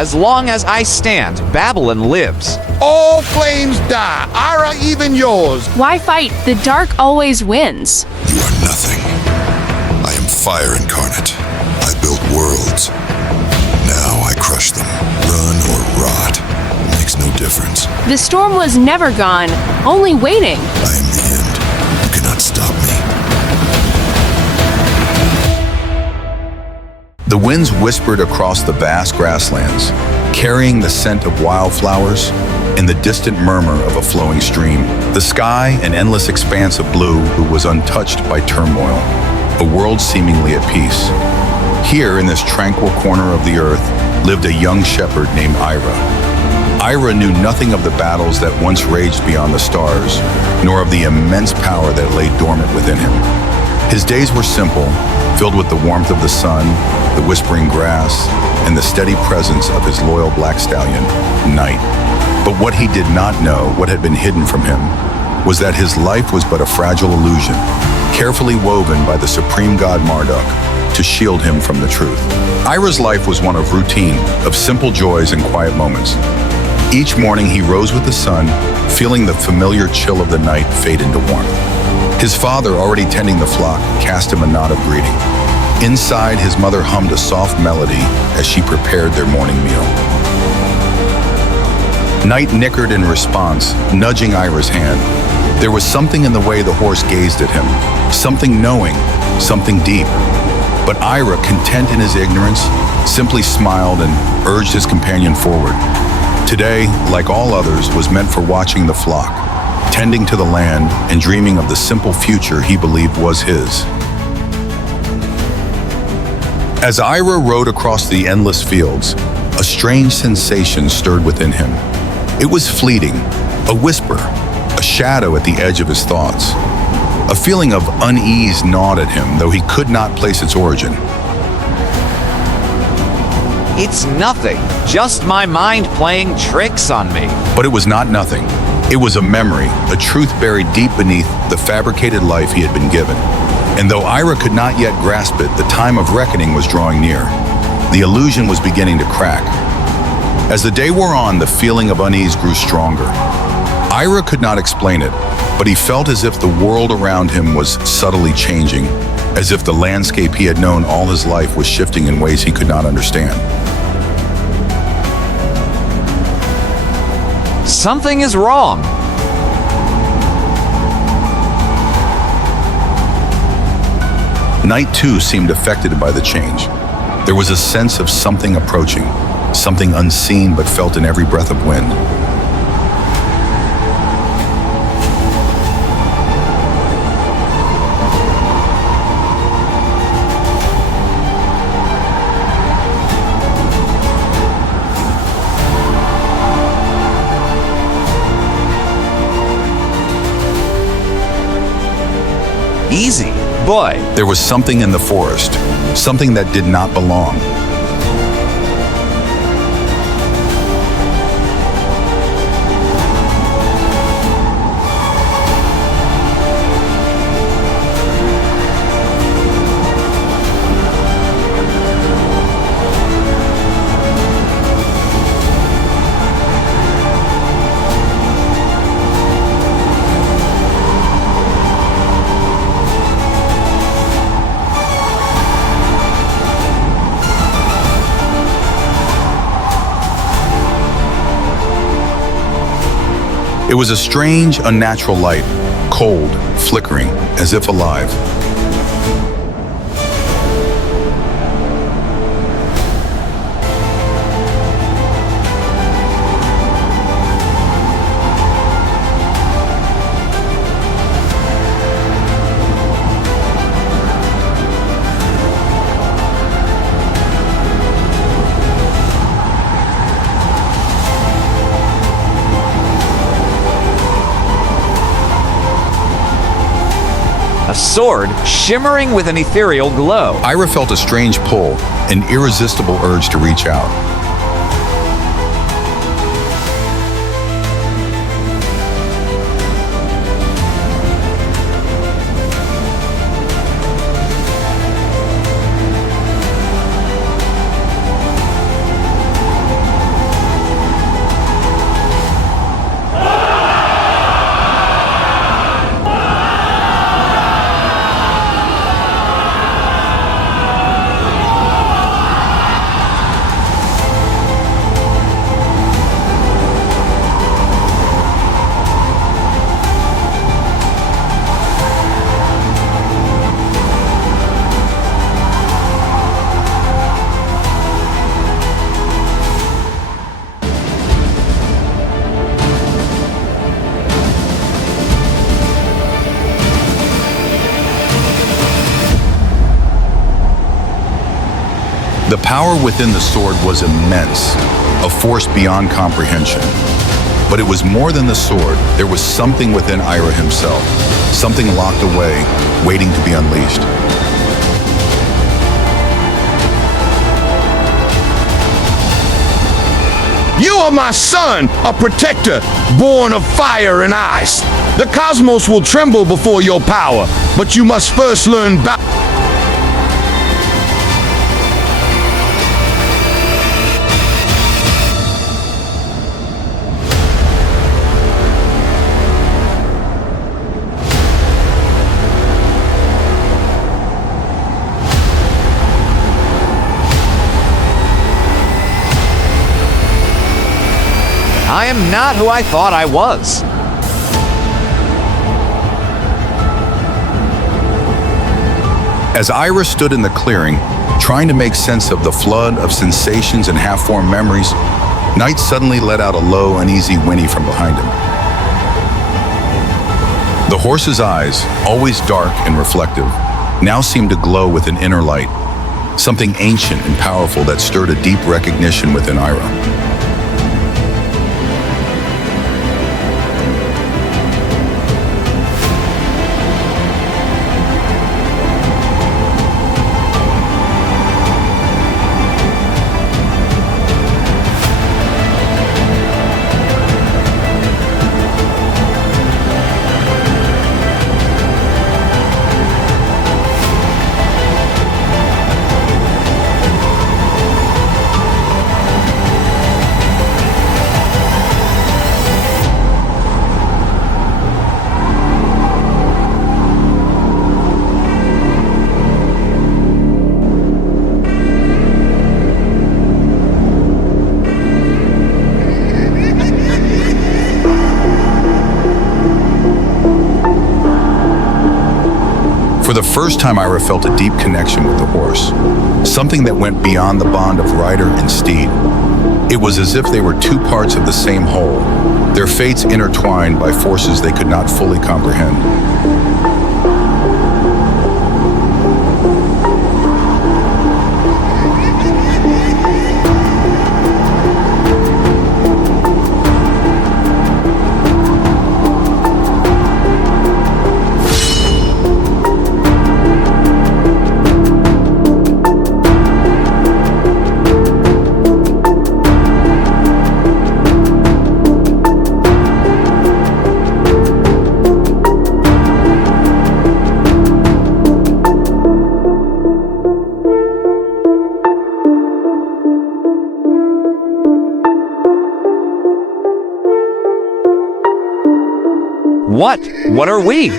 As long as I stand, Babylon lives. All flames die, Ira, even yours. Why fight? The dark always wins. You are nothing. I am fire incarnate. I built worlds. Now I crush them. Run or rot. Makes no difference. The storm was never gone, only waiting. I am the end. You cannot stop me. The winds whispered across the vast grasslands, carrying the scent of wildflowers and the distant murmur of a flowing stream. The sky, an endless expanse of blue, was untouched by turmoil, a world seemingly at peace. Here, in this tranquil corner of the earth, lived a young shepherd named Ira. Ira knew nothing of the battles that once raged beyond the stars, nor of the immense power that lay dormant within him. His days were simple, filled with the warmth of the sun, the whispering grass, and the steady presence of his loyal black stallion, Night. But what he did not know, what had been hidden from him, was that his life was but a fragile illusion, carefully woven by the supreme god Marduk to shield him from the truth. Ira's life was one of routine, of simple joys and quiet moments. Each morning he rose with the sun, feeling the familiar chill of the night fade into warmth. His father, already tending the flock, cast him a nod of greeting. Inside, his mother hummed a soft melody as she prepared their morning meal. Night nickered in response, nudging Ira's hand. There was something in the way the horse gazed at him, something knowing, something deep. But Ira, content in his ignorance, simply smiled and urged his companion forward. Today, like all others, was meant for watching the flock, tending to the land and dreaming of the simple future he believed was his. As Ira rode across the endless fields, a strange sensation stirred within him. It was fleeting, a whisper, a shadow at the edge of his thoughts. A feeling of unease gnawed at him, though he could not place its origin. It's nothing, just my mind playing tricks on me. But it was not nothing. It was a memory, a truth buried deep beneath the fabricated life he had been given. And though Ira could not yet grasp it, the time of reckoning was drawing near. The illusion was beginning to crack. As the day wore on, the feeling of unease grew stronger. Ira could not explain it, but he felt as if the world around him was subtly changing, as if the landscape he had known all his life was shifting in ways he could not understand. Something is wrong. Night, too, seemed affected by the change. There was a sense of something approaching, something unseen but felt in every breath of wind. Easy, boy. There was something in the forest, something that did not belong. It was a strange, unnatural light, cold, flickering, as if alive. A sword shimmering with an ethereal glow. Ira felt a strange pull, an irresistible urge to reach out. power within the sword was immense, a force beyond comprehension. But it was more than the sword. There was something within Ira himself, something locked away, waiting to be unleashed. You are my son, a protector, born of fire and ice. The cosmos will tremble before your power, but you must first learn I am not who I thought I was. As Ira stood in the clearing, trying to make sense of the flood of sensations and half-formed memories, Knight suddenly let out a low, uneasy whinny from behind him. The horse's eyes, always dark and reflective, now seemed to glow with an inner light, something ancient and powerful that stirred a deep recognition within Ira. For the first time, Ira felt a deep connection with the horse, something that went beyond the bond of rider and steed. It was as if they were two parts of the same whole, their fates intertwined by forces they could not fully comprehend. What? What are we?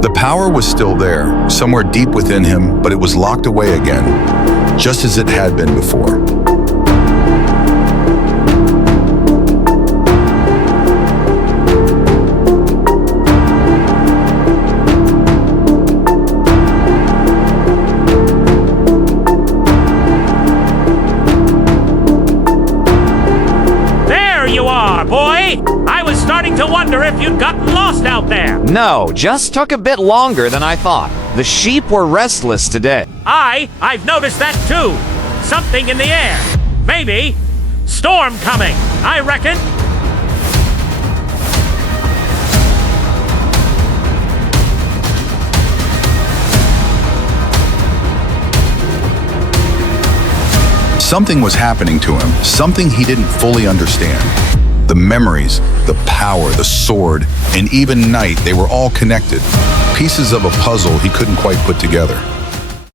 The power was still there, somewhere deep within him, but it was locked away again, just as it had been before. There you are, boy! I was starting to wonder if you'd gotten lost out there. No, just took a bit longer than I thought. The sheep were restless today. I've noticed that too. Something in the air. Maybe. Storm coming, I reckon. Something was happening to him, something he didn't fully understand. The memories, the power, the sword, and even Knight, they were all connected. Pieces of a puzzle he couldn't quite put together.